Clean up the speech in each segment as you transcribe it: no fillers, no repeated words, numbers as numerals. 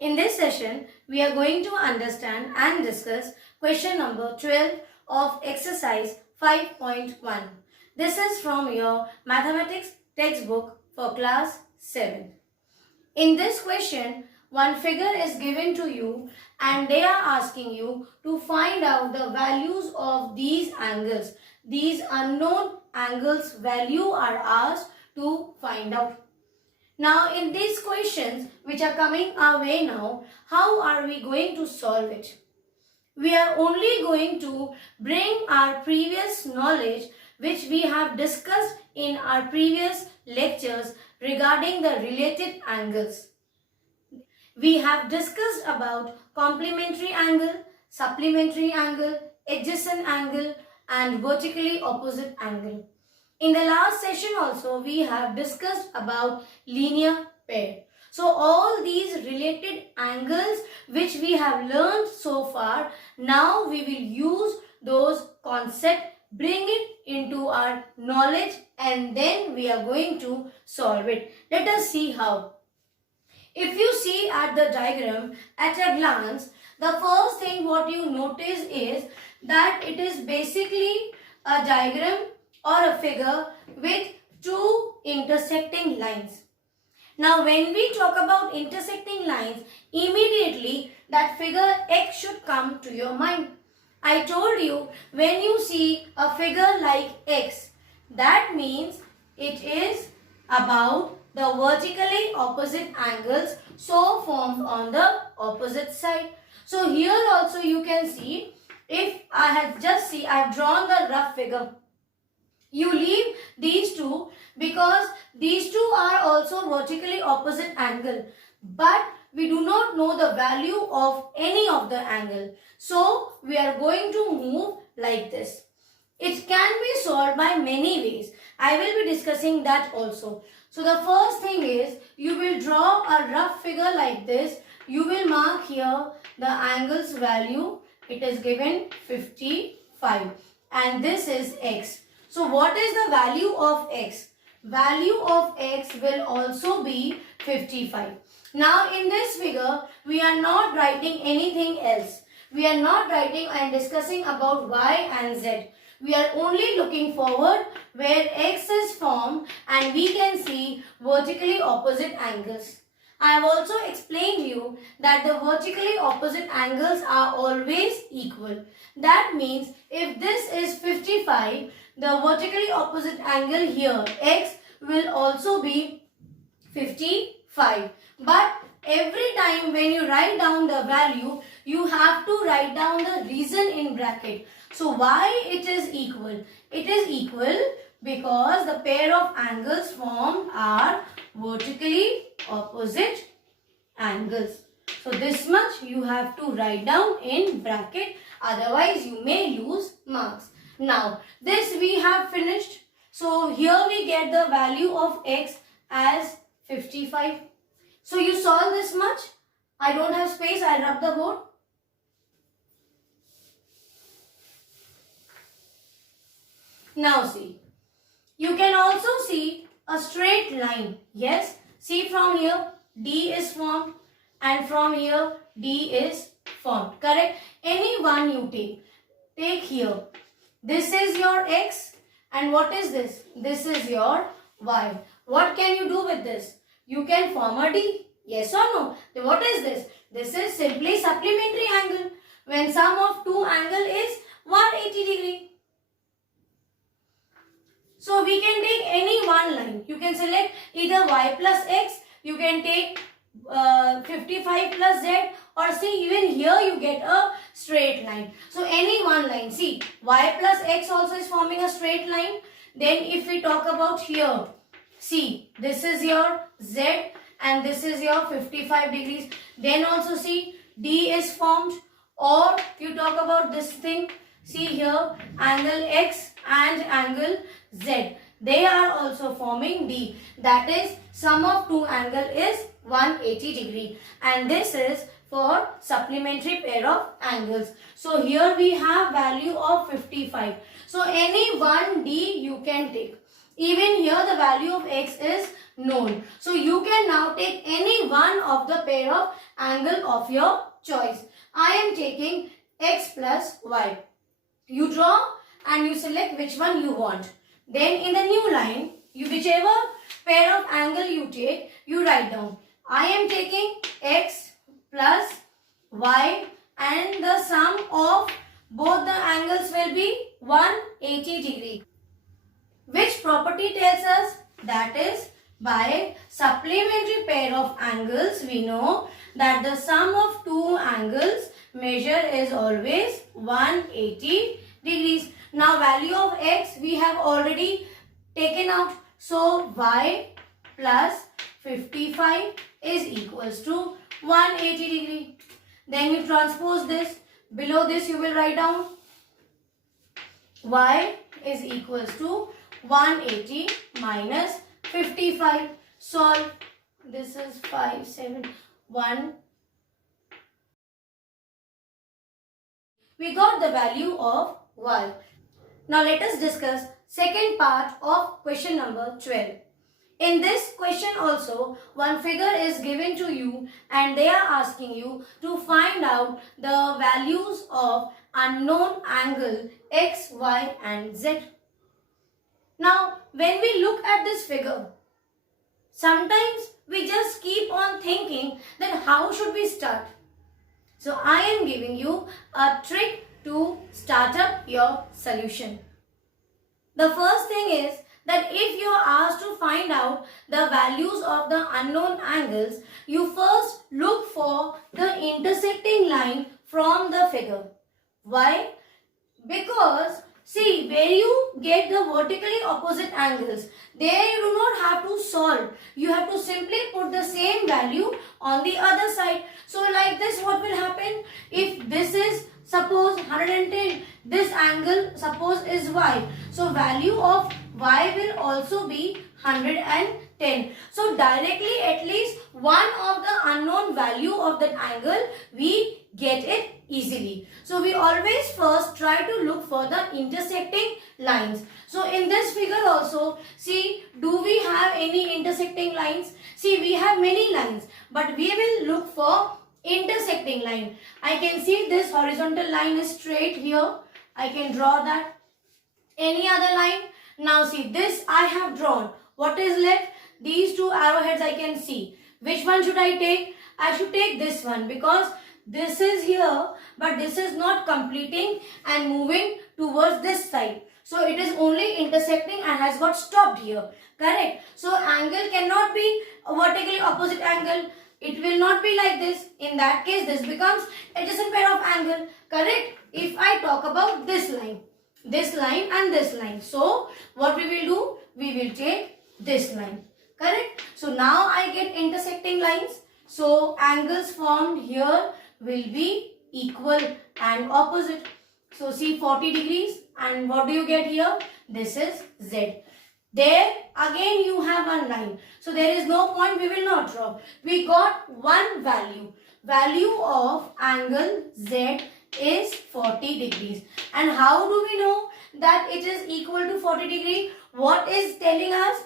In this session, we are going to understand and discuss question number 12 of exercise 5.1. This is from your mathematics textbook for class 7. In this question, one figure is given to you and they are asking you to find out the values of these angles. These unknown angles value are asked to find out. Now in these questions which are coming our way now, how are we going to solve it? We are only going to bring our previous knowledge which we have discussed in our previous lectures regarding the related angles. We have discussed about complementary angle, supplementary angle, adjacent angle and vertically opposite angle. In the last session also we have discussed about linear pair. So all these related angles which we have learned so far, now we will use those concepts, bring it into our knowledge and then we are going to solve it. Let us see how. If you see at the diagram at a glance, the first thing what you notice is that it is basically a diagram or a figure with two intersecting lines. Now when we talk about intersecting lines, immediately that figure X should come to your mind. I told you when you see a figure like X, that means it is about the vertically opposite angles so formed on the opposite side. So here also you can see, if I have drawn the rough figure. You leave these two because these two are also vertically opposite angle, but we do not know the value of any of the angle. So we are going to move like this. It can be solved by many ways. I will be discussing that also. So the first thing is, you will draw a rough figure like this. You will mark here the angle's value. It is given 55 and this is X. So what is the value of X? Value of X will also be 55. Now in this figure, we are not writing anything else. We are not writing and discussing about Y and Z. We are only looking forward where X is formed and we can see vertically opposite angles. I have also explained you that the vertically opposite angles are always equal. That means if this is 55, the vertically opposite angle here, X, will also be 55. But every time when you write down the value, you have to write down the reason in bracket. So why it is equal? It is equal because the pair of angles formed are vertically opposite angles. So this much you have to write down in bracket, otherwise you may lose marks. Now this we have finished. So here we get the value of X as 55. So you solve this much. I don't have space, I'll rub the board. Now see, you can also see a straight line. Yes, see from here D is formed and from here D is formed. Correct? Any one you take. Take here. This is your X and what is this? This is your Y. What can you do with this? You can form a D. Yes or no? Then what is this? This is simply supplementary angle. When sum of two angle is 180 degree. So we can take any one line. You can select either Y plus X. You can take 55 plus Z, or see even here you get a straight line. So any one line. See, Y plus X also is forming a straight line. Then if we talk about here, see, this is your Z and this is your 55 degrees. Then also see, D is formed. Or you talk about this thing, see here, angle X and angle Z. They are also forming D. That is, sum of two angle is 180 degree. And this is for supplementary pair of angles. So here we have value of 55. So any one D you can take. Even here the value of x is known. So you can now take any one of the pair of angle of your choice. I am taking x plus y. You draw and you select which one you want. Then in the new line, whichever pair of angle you take, you write down. I am taking x plus y and the sum of both the angles will be 180 degree. Which property tells us? That is, by supplementary pair of angles, we know that the sum of two angles measure is always 180 degrees. Now value of x we have already taken out. So y plus 55 is equals to 180 degree. Then you transpose this. Below this you will write down y is equals to 180 minus 55. Solve. This is 5, 7, 1. We got the value of y. Now let us discuss second part of question number 12. In this question also, one figure is given to you and they are asking you to find out the values of unknown angle x, y and z. Now, when we look at this figure, sometimes we just keep on thinking that how should we start? So, I am giving you a trick to start up your solution. The first thing is that if you are asked to find out the values of the unknown angles, you first look for the intersecting line from the figure. Why? Because see, where you get the vertically opposite angles, there you do not have to solve. You have to simply put the same value on the other side. So like this, what will happen? If this is suppose 110, this angle suppose is y. So value of y will also be 110. So directly at least one of the unknown value of that angle, we get it easily. So we always first try to look for the intersecting lines. So in this figure also, see, do we have any intersecting lines? See, we have many lines, but we will look for intersecting line. I can see this horizontal line is straight here. I can draw that. Any other line? Now see, this I have drawn. What is left? These two arrowheads I can see. Which one should I take? I should take this one because this is here, but this is not completing and moving towards this side. So it is only intersecting and has got stopped here. Correct? So angle cannot be a vertically opposite angle. It will not be like this. In that case, this becomes adjacent pair of angle. Correct? If I talk about this line and this line. So what we will do? We will take this line. Correct? So now I get intersecting lines. So angles formed here will be equal and opposite. So see 40 degrees and what do you get here? This is Z. There again you have one line. So there is no point, we will not draw. We got one value. Value of angle Z is 40 degrees. And how do we know that it is equal to 40 degree? What is telling us?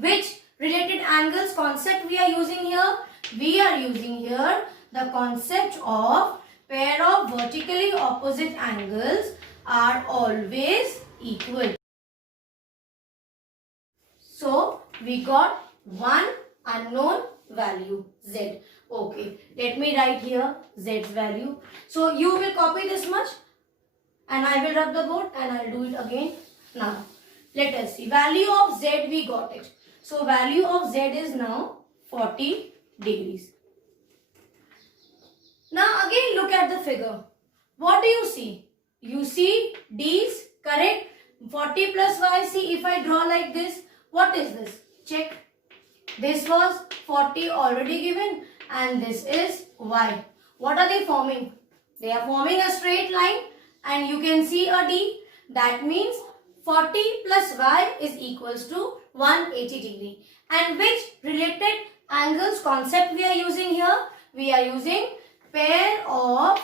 Which related angles concept we are using here? We are using here the concept of pair of vertically opposite angles are always equal. So we got one unknown value Z. Okay, let me write here Z's value. So you will copy this much and I will rub the board and I will do it again. Now let us see. Value of Z we got it. So value of Z is now 40 degrees. Now again look at the figure. What do you see? You see D's, correct? 40 plus y. See, if I draw like this, what is this? Check. This was 40 already given and this is y. What are they forming? They are forming a straight line and you can see a D. That means 40 plus y is equals to 180 degree. And which related angles concept we are using here? We are using pair of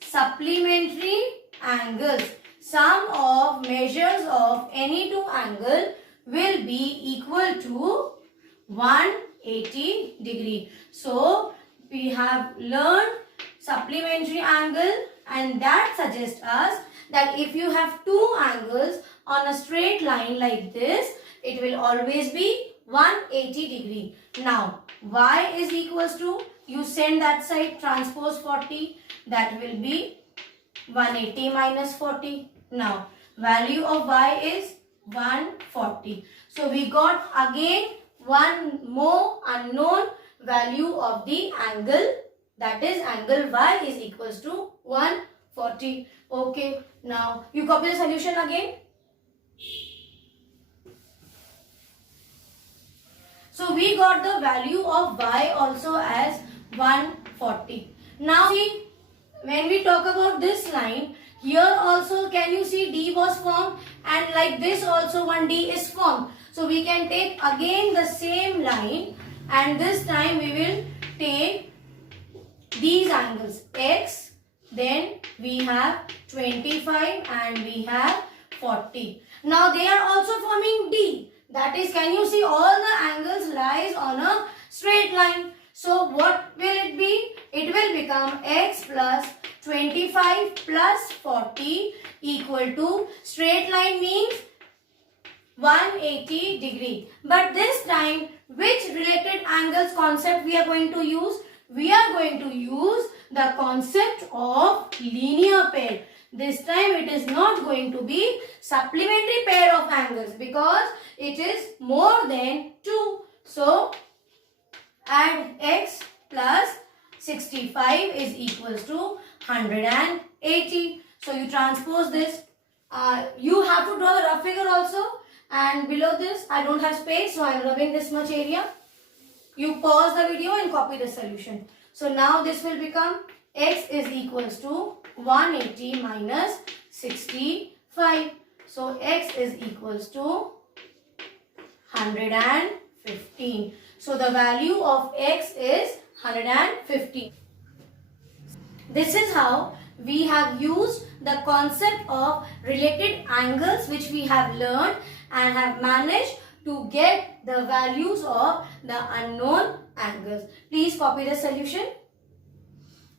supplementary angles. Sum of measures of any two angle will be equal to 180 degree. So we have learned supplementary angle, and that suggests us that if you have two angles on a straight line like this, it will always be 180 degree. Now y is equals to, you send that side transpose 40, that will be 180 minus 40. Now value of y is 140. So we got again one more unknown value of the angle, that is angle y is equals to 140. Okay, now you copy the solution again. So we got the value of y also as 140. Now see, when we talk about this line, here also can you see D was formed, and like this also one D is formed. So we can take again the same line, and this time we will take these angles x, then we have 25 and we have 40. Now they are also forming D. That is, can you see all the angles lies on a straight line. So what will it be? It will become x plus 25 plus 40 equal to, straight line means 180 degree. But this time, which related angles concept we are going to use? We are going to use the concept of linear pair. This time it is not going to be supplementary pair of angles because it is more than 2. So add x plus 65 is equals to 180. So you transpose this. You have to draw the rough figure also, and below this I don't have space, so I am rubbing this much area. You pause the video and copy the solution. So now this will become x is equals to 180 minus 65. So x is equals to 115. So the value of x is 115. This is how we have used the concept of related angles which we have learned and have managed to get the values of the unknown angles. Please copy the solution.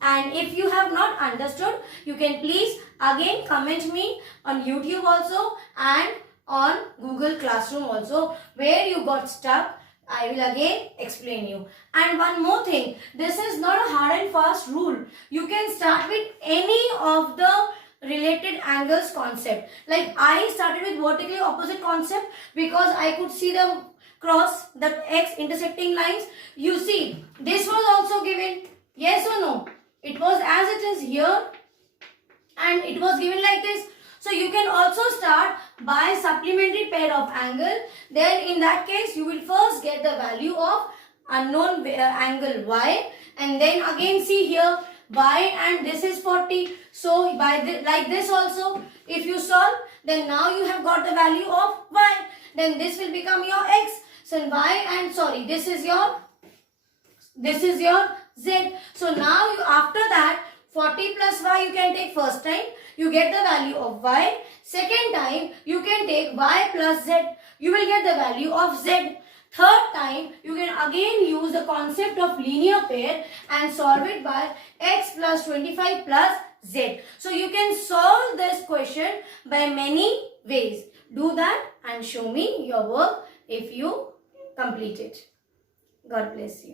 And if you have not understood, you can please again comment me on YouTube also and on Google Classroom also, where you got stuck. I will again explain you. And one more thing, this is not a hard and fast rule. You can start with any of the related angles concept. Like I started with vertically opposite concept because I could see the cross, the x intersecting lines. You see, this was also given. Yes or no? It was as it is here and it was given like this. So you can also start by supplementary pair of angle. Then in that case you will first get the value of unknown angle y, and then again see here y, and this is 40. So by like this also, if you solve, then now you have got the value of y. Then this will become your x. So y, and sorry, this is your z. So now you, after that 40 plus y you can take first time, you get the value of y. Second time you can take y plus z, you will get the value of z. Third time you can again use the concept of linear pair and solve it by x plus 25 plus z. So you can solve this question by many ways. Do that and show me your work if you complete it. God bless you.